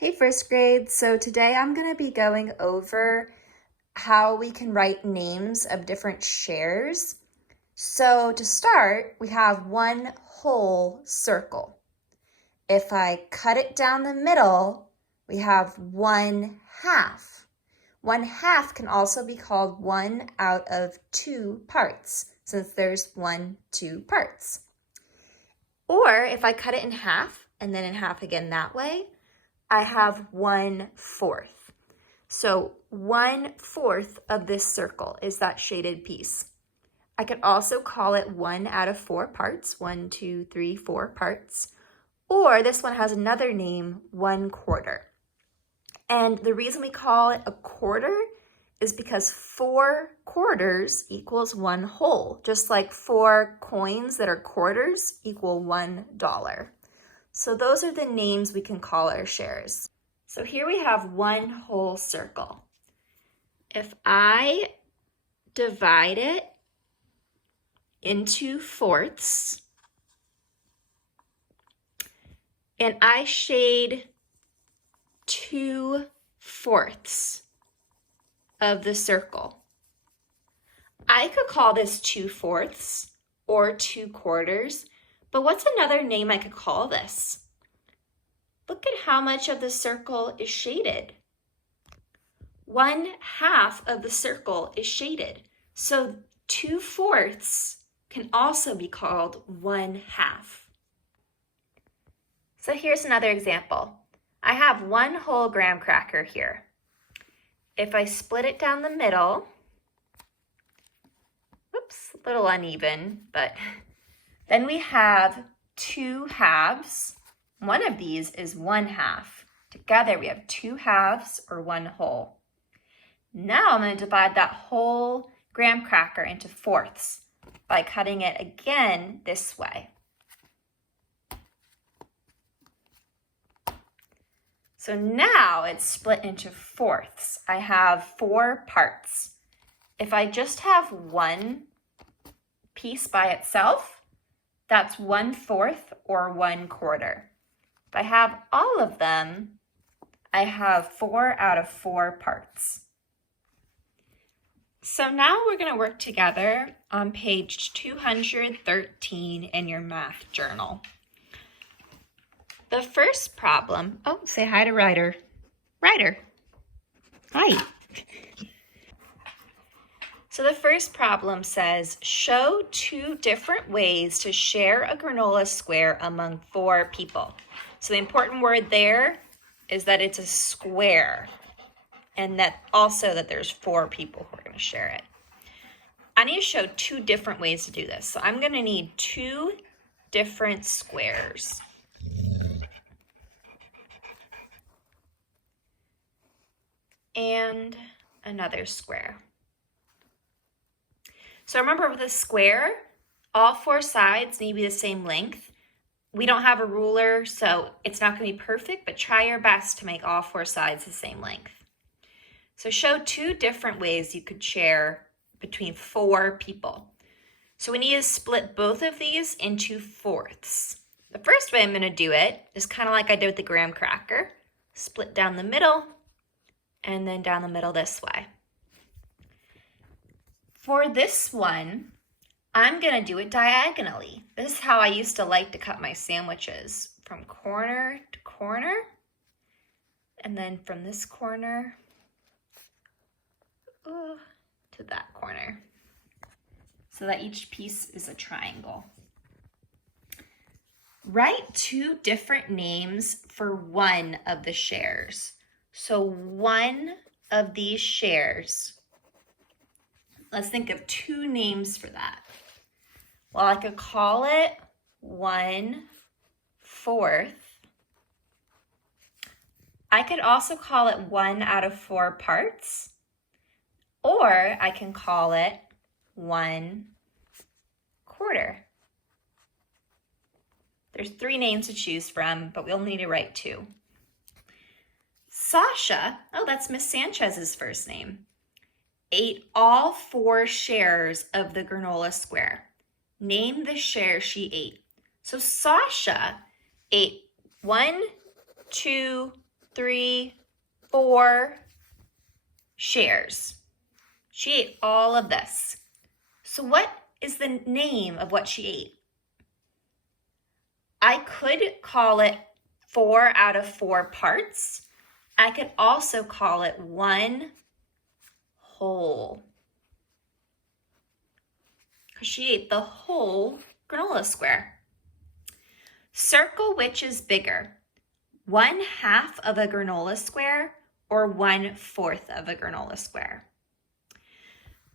Hey first grade, so today I'm going to be going over how we can write names of different shares. So to start, we have one whole circle. If I cut it down the middle, we have 1/2. 1/2 can also be called 1 out of 2 parts, since there's 2 parts. Or if I cut it in half and then in half again that way, I have 1/4. So 1/4 of this circle is that shaded piece. I could also call it 1 out of 4 parts, 1, 2, 3, 4 parts. Or this one has another name, 1/4. And the reason we call it a quarter is because 4 quarters equals 1 whole, just like 4 coins that are quarters equal $1. So those are the names we can call our shares. So here we have one whole circle. If I divide it into fourths and I shade 2/4 of the circle, I could call this 2/4 or 2/4, but what's another name I could call this? Look at how much of the circle is shaded. 1/2 of the circle is shaded. So 2/4 can also be called 1/2. So here's another example. I have one whole graham cracker here. If I split it down the middle, whoops, a little uneven, but then we have 2 halves. One of these is 1/2. Together we have 2 halves or 1 whole. Now I'm going to divide that whole graham cracker into fourths by cutting it again this way. So now it's split into fourths. I have 4 parts. If I just have one piece by itself, that's 1/4 or 1/4. If I have all of them, I have 4 out of 4 parts. So now we're going to work together on page 213 in your math journal. The first problem, oh, say hi to Ryder. Ryder, hi. So the first problem says, show 2 different ways to share a granola square among 4 people. So the important word there is that it's a square, and that also that there's 4 people who are going to share it. I need to show 2 different ways to do this. So I'm going to need 2 different squares. And another square. So remember with a square, all 4 sides need to be the same length. We don't have a ruler, so it's not going to be perfect, but try your best to make all 4 sides the same length. So show 2 different ways you could share between 4 people. So we need to split both of these into fourths. The first way I'm going to do it is kind of like I did with the graham cracker. Split down the middle and then down the middle this way. For this one, I'm going to do it diagonally. This is how I used to like to cut my sandwiches, from corner to corner, and then from this corner to that corner, so that each piece is a triangle. Write 2 different names for one of the shares. So one of these shares, let's think of 2 names for that. Well, I could call it 1/4. I could also call it 1 out of 4 parts, or I can call it 1/4. There's 3 names to choose from, but we'll need to write 2. Sasha, oh, that's Miss Sanchez's first name, ate all 4 shares of the granola square. Name the share she ate. So Sasha ate 1, 2, 3, 4 shares. She ate all of this. So what is the name of what she ate? I could call it 4 out of 4 parts. I could also call it one whole, because she ate the whole granola square. Circle which is bigger, 1/2 of a granola square or 1/4 of a granola square.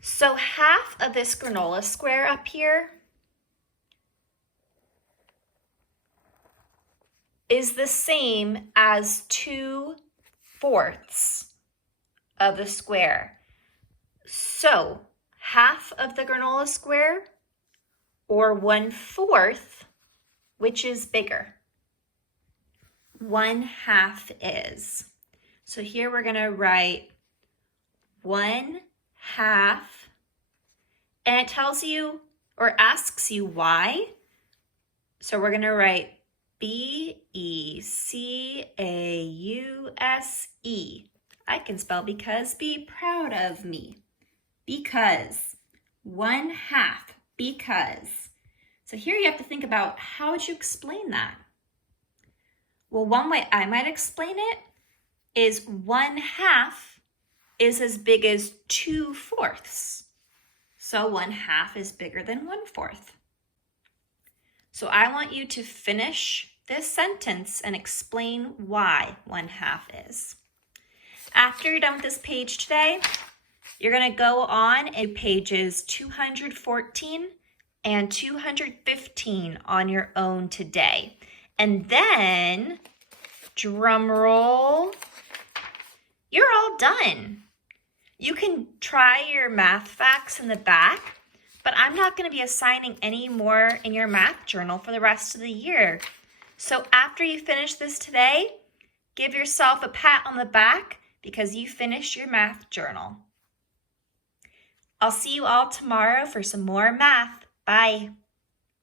So half of this granola square up here is the same as 2/4 of the square. So half of the granola square or 1/4, which is bigger? 1/2 is. So here we're going to write 1/2, and it tells you or asks you why. So we're going to write BECAUSE. I can spell because. Be proud of me. Because. 1/2. Because. So here you have to think about, how would you explain that? Well, one way I might explain it is 1/2 is as big as 2/4. So 1/2 is bigger than 1/4. So I want you to finish this sentence and explain why 1/2 is. After you're done with this page today, you're going to go on to pages 214 and 215 on your own today. And then, drum roll, you're all done. You can try your math facts in the back, but I'm not going to be assigning any more in your math journal for the rest of the year. So after you finish this today, give yourself a pat on the back because you finished your math journal. I'll see you all tomorrow for some more math. Bye.